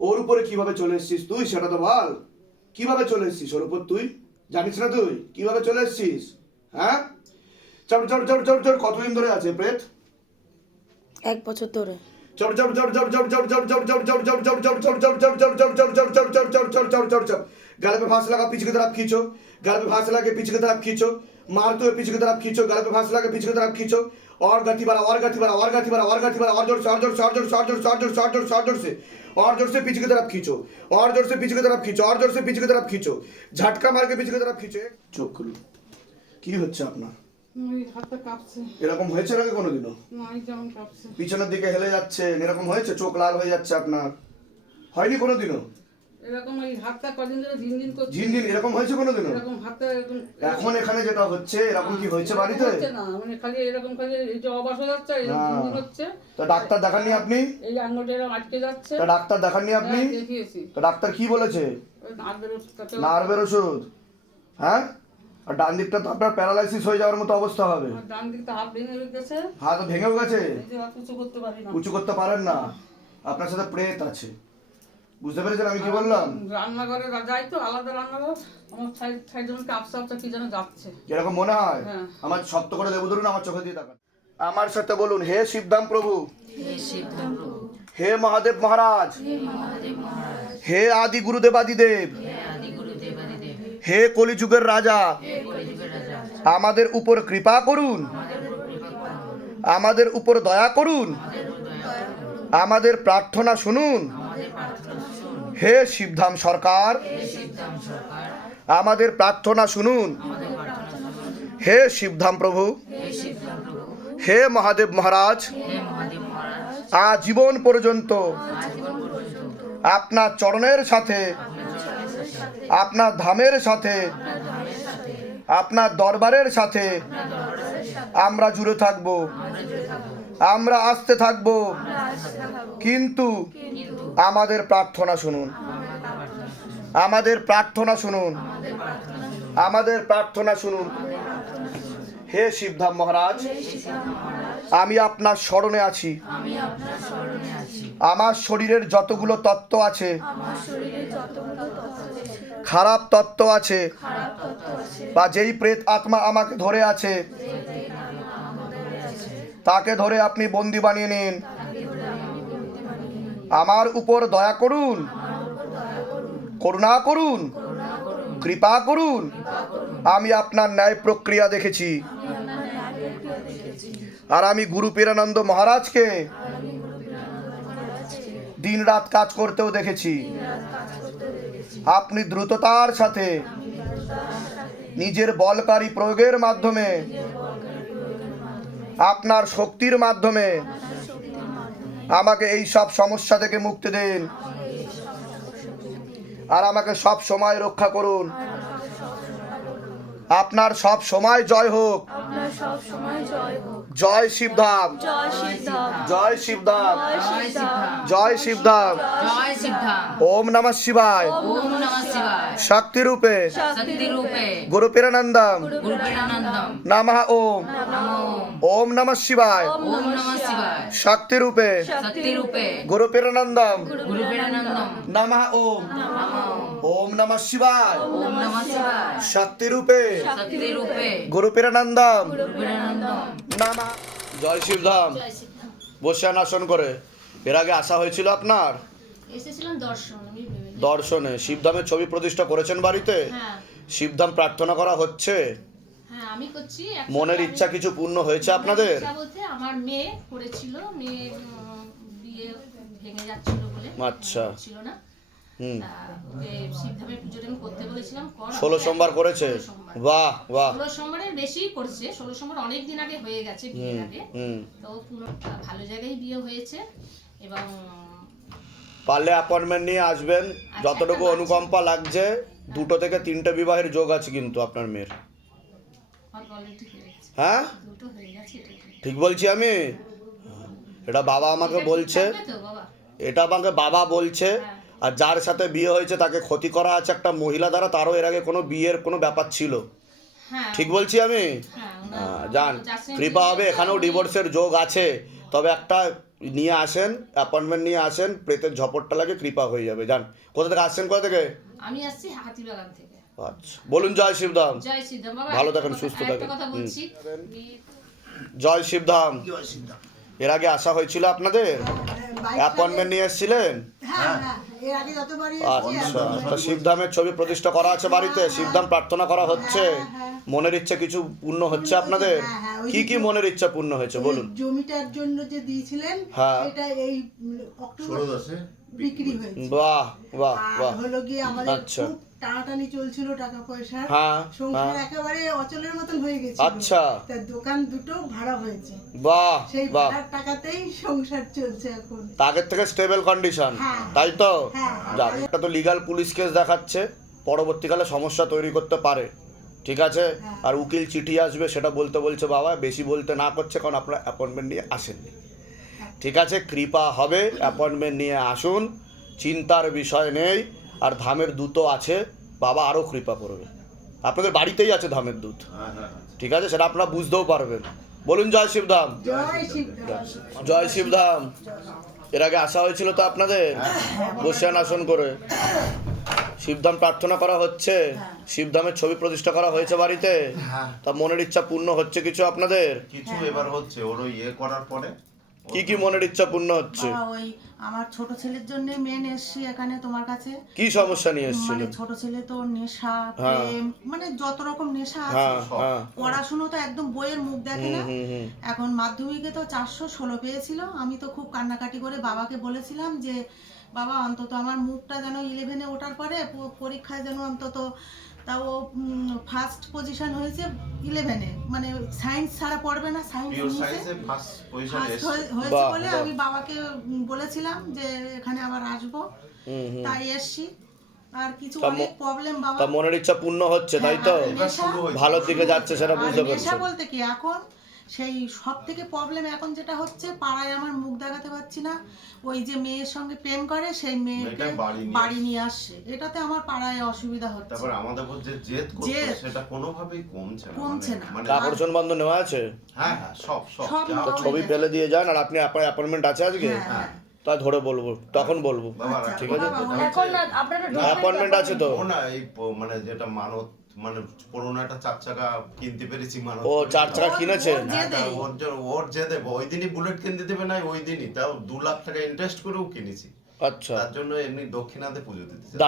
ওর উপরে কিভাবে চলে এসেছিস তুই সেটা তো বল। কিভাবে চলে এসেছিস ওর উপর তুই জানিস না? তুই কিভাবে চলে এসেছিস? হ্যাঁ, কতদিন ধরে আছে প্রেত? 1 বছর ধরে। गले पे फांस लगा पीछे की तरफ खींचो, गले पे फांस लगा पीछे की तरफ खींचो, मारते हुए पीछे की तरफ खींचो, गले पे फांस लगा पीछे की तरफ खींचो, और गति बढ़ा, और गति बढ़ा, और गति बढ़ा, और गति बढ़ा, और जोर से, और जोर से, और जोर से, और जोर से, और जोर से, और जोर से, और जोर से, और जोर से पीछे की तरफ खींचो, और जोर से पीछे की तरफ खींचो, और जोर से पीछे की तरफ खींचो, झटका मार के पीछे की तरफ खींचो। চোখ খুলো। কি হচ্ছে আপনার? ওই হাতটা কাঁপছে। এরকম হয়েছে নাকি কোনোদিনও? না, এই যেমন কাঁপছে। পিছনের দিকে হেলে যাচ্ছে, এরকম হয়েছে? চোখ লাল হয়ে যাচ্ছে আপনার? হয়নি কোনোদিনও? এরকম এই হাতটা কদিন ধরে ঝিনঝিন করছে। ঝিনঝিন এরকম হয়েছে কোনোদিনও? এরকম হাতটা এরকম। এখন এখানে যেটা হচ্ছে এরকম কি হয়েছে বাড়িতে? হচ্ছে না, মানে খালি এরকম খালি এই যে অবাস হয়ে যাচ্ছে, এরকম ঝিনঝিন হচ্ছে। তা ডাক্তার দেখাননি আপনি? এই আঙুলটা এরকম আটকে যাচ্ছে। তা ডাক্তার দেখাননি আপনি? হ্যাঁ, দেখিয়েছি। তা ডাক্তার কি বলেছে? ওই নার্ভের ওষুধটাতে। নার্ভের ওষুধ? হ্যাঁ, আর ডান দিকটা তো আপনার প্যারালাইসিস হয়ে যাওয়ার মতো অবস্থা হবে। আমার ডান দিকটা হাত ভেঙে গেছে। হাত ভেঙেও গেছে? এই যে হাত উঁচু করতে পারি না। উঁচু করতে পারেন না? আপনার সাথে প্রেত আছে, বুঝতে পেরেছেন আমি কি বললাম? রান্নাঘরে যাই তো, আলাদা রান্নাঘর, আমার সাইড যেমন কাপসা কি যেন যাচ্ছে। এরকম মনে হয়? হ্যাঁ। আমার শক্ত করে লেবু ধরুন, আমার চোখে দিয়ে তাকান। আমার সাথে বলুন, হে শিবধাম প্রভু, হে মহাদেব মহারাজ, হে আদি গুরুদেবাদিদেব, হে কলিযুগের রাজা, আমাদের উপর কৃপা করুন, আমাদের উপর দয়া করুন, আমাদের প্রার্থনা শুনুন। হে শিবধাম সরকার, আমাদের প্রার্থনা শুনুন। হে শিবধাম প্রভু, হে মহাদেব মহারাজ, আজীবন পর্যন্ত আপনার চরণের সাথে, আপনার ধামের সাথে, আপনার দরবারের সাথে আমরা জুড়ে থাকব, আমরা আসতে থাকব, কিন্তু আমাদের প্রার্থনা শুনুন, আমাদের প্রার্থনা শুনুন, আমাদের প্রার্থনা শুনুন। হে শিবধাম মহারাজ, আমি আপনার স্মরণে আছি। আমার শরীরের যতগুলো তত্ত্ব আছে, খারাপ তত্ত্ব আছে, বা যেই প্রেত আত্মা আমাকে ধরে আছে, তাকে ধরে আপনি বন্দি বানিয়ে নিন। আমার উপর দয়া করুন, করুণা করুন, কৃপা করুন। আমি আপনার ন্যায় প্রক্রিয়া দেখেছি, আর আমি গুরু পীরানন্দ মহারাজকে দিন রাত কাজ করতেও দেখেছি। আপনি দ্রুততার সাথে নিজের বলকারী প্রয়োগের মাধ্যমে, আপনার শক্তির মাধ্যমে আমাকে এই সব সমস্যা থেকে মুক্তি দিন, আর আমাকে সব সময় রক্ষা করুন। আপনার সব সময় জয় হোক। জয় শিবধাম, জয় শিবধাম, জয় শিবধাম। ওম নমঃ শিবায়, শক্তি রূপে গুরু পীরানন্দম নমঃ। ওম ওম নমঃ শিবায়, শক্তি রূপে গুরু পীরানন্দম নমঃ। ওম ওম নমঃ শিবায়, শক্তি রূপে গুরু পীরানন্দম নমঃ। জয় শিবধাম। বসে আসন করে। এর আগে আসা হয়েছিল আপনার? এসেছিলাম দর্শনে। শিবধামের ছবি প্রতিষ্ঠা করেছেন বাড়িতে? হ্যাঁ শিবধাম প্রার্থনা করা হচ্ছে? হ্যাঁ আমি করছি। মনের ইচ্ছা কিছু পূর্ণ হয়েছে আপনাদের? ইচ্ছা বলতে আমার মেয়ে করেছিল, মেয়ে বিয়ে ভেঙে যাচ্ছিল বলে আচ্ছা ছিল না। হুম। ওকে শিবধামের পুজোটা আমি করতে বলেছিলাম, 16 সোমবার করেছে? 16 সোমবার। বাহ বাহ। 16 সোমবারের বেশি করছে, 16 সোমবার অনেক দিন আগে হয়ে গেছে, বিয়ের আগে। তো পুরো ভালো জায়গায় বিয়ে হয়েছে, এবং পারলে অ্যাপয়েন্টমেন্ট নিয়ে আসবেন। যতটুকু অনুকম্পা লাগছে, 2 থেকে 3টে বিবাহের যোগ আছে কিন্তু আপনার মেয়ের। অলরেডি হয়ে গেছে, হ্যাঁ দুটো হয়ে গেছে। এটা ঠিক বলছি আমি? এটা বাবা আমাকে বলছে, থাকবে তো বাবা? এটা আমাকে বাবা বলছে। হ্যাঁ। আর যার সাথে বিয়ে হয়েছে তাকে ক্ষতি করা আছে একটা মহিলা দ্বারা, তারও এর আগে কোনো বিয়ের কোনো ব্যাপার ছিল, হ্যাঁ ঠিক বলছি আমি? হ্যাঁ ওনার যান, যার সঙ্গে কৃপা বিয়ে হবে, হয়েছে, এখানেও উনি- ডিভোর্সের যোগ আছে, তবে একটা নিয়ে আসেন, অ্যাপয়েন্টমেন্ট নিয়ে আসেন, প্রেতের ঝপটটা লাগে, কৃপা হয়ে যাবে। যান, কোথা থেকে আসছেন, কোথা থেকে? আমি আসছি হাতিবাগান থেকে। আচ্ছা, বলুন জয় শিবধাম। জয় শ্রীরাম বাবা। ভালো একটা থাকেন, কথা- সুস্থ আরেকটা থাকেন। কথা বলছি, জয় শিবধাম। এর আগে আসা হয়েছিল আপনাদের? অ্যাপয়েন্টমেন্ট নিয়ে এসেছিলেন? হ্যাঁ হ্যাঁ এর আগে যতবারই আচ্ছা, তো শিবধামের ছবি প্রতিষ্ঠা করা আছে বাড়িতে, শিবধাম প্রার্থনা করা হচ্ছে, মনের ইচ্ছা কিছু পূর্ণ হচ্ছে আপনাদের? হ্যাঁ, ওই কি কি মনের ইচ্ছা পূর্ণ হয়েছে বলুন? জমিটার জন্য যে দিয়েছিলেন হ্যাঁ। সেটা এই অক্টোবর বিক্রি হয়েছে। বাহ বাহ আর বাহ। হলো গিয়ে আমাদের আচ্ছা। খুব টানাটানি চলছিল টাকা পয়সা, হ্যাঁ, সংসার হ্যাঁ। একেবারে অচলের মতন হয়ে গেছে। আচ্ছা। তার দোকান দুটো ভাড়া হয়েছে, বাহ সেই বাহ, ভাড়ার টাকাতেই সংসার চলছে এখন। তা আগের থেকে স্টেবল কন্ডিশন, হ্যাঁ। তাই তো? হ্যাঁ। যাক, এটা তো লিগাল পুলিশ কেস দেখাচ্ছে, পরবর্তীকালে সমস্যা তৈরি করতে পারে, ঠিক আছে? হ্যাঁ। আর উকিল চিঠি আসবে, সেটা বলতে বলছে বাবা, বেশি বলতে না করছে, কারণ আপনার অ্যাপয়েন্টমেন্ট নিয়ে আসেননি, ঠিক আছে? কৃপা হবে, অ্যাপয়েন্টমেন্ট নিয়ে আসুন, চিন্তার বিষয় নেই। আর ধামের দূতও আছে, বাবা আরও কৃপা করবে, আপনাদের বাড়িতেই আছে ধামের দূত, ঠিক আছে? সেটা আপনারা বুঝতেও পারবেন। বলুন জয় শিবধাম। জয় শিব। জয় শিবধাম। এর আগে আসা হয়েছিল তো আপনাদের, বসেন আসন করে, শিবধাম প্রার্থনা করা হচ্ছে, শিবধামের ছবি প্রতিষ্ঠা করা হয়েছে বাড়িতে, তা মনের ইচ্ছা পূর্ণ হচ্ছে কিছু আপনাদের? কিছু এবার হচ্ছে ওর ওই ইয়ে করার পরে কি কি মনের ইচ্ছা পূর্ণ হচ্ছে? বাবা, ওই আমার ছোট ছেলের জন্য মেন এসছি এখানে তোমার কাছে। কি সমস্যা নিয়ে এসেছিল? মানে ছোট ছেলে তো নেশা, হ্যাঁ। প্রেম, মানে যত রকম নেশা হ্যাঁ আছে। হ্যাঁ। পড়াশুনো তো একদম বইয়ের মুখ দেখে না। হুম, হুম। এখন মাধ্যমিকে তো 416 পেয়েছিল। আমি তো খুব কান্নাকাটি করে বাবাকে বলেছিলাম যে বাবা অন্তত আমার মুখটা যেন 11-এ ওঠার পরে পরীক্ষায় যেন অন্তত, তাও ফার্স্ট পজিশন হয়েছে 11-এ, মানে সায়েন্স ছাড়া পড়বে না, সায়েন্স পিওর নিয়েছে। সায়েন্সে ফার্স্ট পজিশনে ফার্স্ট এসেছে। হয়েছে বাহ, বলে বাহ। আমি বাবাকে বলেছিলাম যে এখানে আবার আসবো, তাই এসছি। আর কিছু তা অনেক প্রবলেম বাবা। তা মনের ইচ্ছা পূর্ণ হচ্ছে, তাই তো? হ্যাঁ, এবার শুরু হয়েছে। ভালোর দিকে যাচ্ছে, সেটা আর বুঝতে নেশা পারছি। বলতে কি এখন সেই সব থেকে প্রবলেম এখন যেটা হচ্ছে, পাড়ায় আমার মুখ দেখাতে পারছি না। ওই যে মেয়ের সঙ্গে প্রেম করে সেই মেয়েকে মেয়েটা বাড়ি নিয়ে আসছে, এটাতে আমার পাড়ায় অসুবিধা হচ্ছে। তারপর আমাদের উপর যে জেদ করতো জেদ। সেটা কোনোভাবেই কমছে না। কমছে না। মানে আকর্ষণ বন্ধ নেওয়া আছে, হ্যাঁ হ্যাঁ সব সব সব যা নেওয়া তো হয়। ছবি পেলে দিয়ে যান। আর আপনি আপনার অ্যাপয়েন্টমেন্ট আছে আজকে? হ্যাঁ, হ্যাঁ। তা ধরে বলবো, তখন বলবো, বাবা, ঠিক আছে? বাবা, এখন না আপনারা অ্যাপয়েন্টমেন্ট আছে তো? ও না এই মানে যেটা মানত, মানে পুরোনো একটা 4 চাকা কিনতে পেরেছি মানত। ও 4 চাকা কিনেছেন? ওর হ্যাঁ, জেদে। ওর জেদে ওই দিনই বুলেট কিনতে দেবে না, ওই দিনই তাও 2 লাখ টাকা ইনভেস্ট করেও কিনেছি। আচ্ছা, তার জন্য এমনি দক্ষিণাতে পুজো দিতে চাই।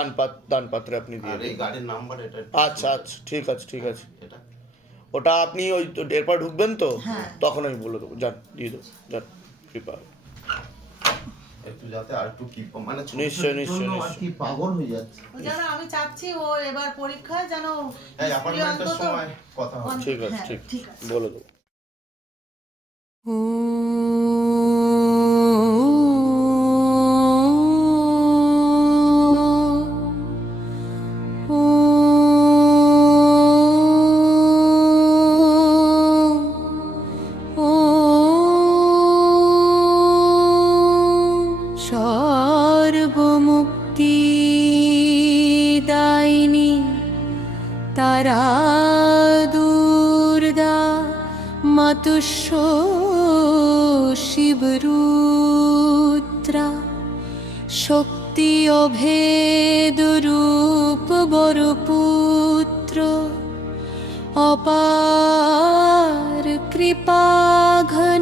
দান পাত্রে আপনি দিয়ে আর দিন। এই গাড়ির নাম্বার এটা একটু আচ্ছা আচ্ছা, ঠিক আছে ঠিক আছে। এটা ওটা আপনি ওই তো এরপর ঢুকবেন তো, হ্যাঁ। তখন আমি বলে দেবো, যান দিয়ে দেবো, যান, কৃপা হবে। একটু যাতে আর একটু কি মানে ছোট নিশ্চয় ছোট নিশ্চয় জন্য আর নিশ্চয়। কি পাগল হয়ে যাচ্ছে। যেন আমি চাচ্ছি ও এবার পরীক্ষায় যেন এই অ্যাপয়েন্টমেন্টের অন্তত- সময় কথা হবে। ঠিক আছে, হ্যাঁ, ঠিক ঠিক আছে। বলে দেবো। সর্বমুক্তিদায়িনী তারা দুর্গা মাতুস্য শিবরুদ্রা শক্তি অভেদ রূপ বরপুত্র অপার কৃপা ঘন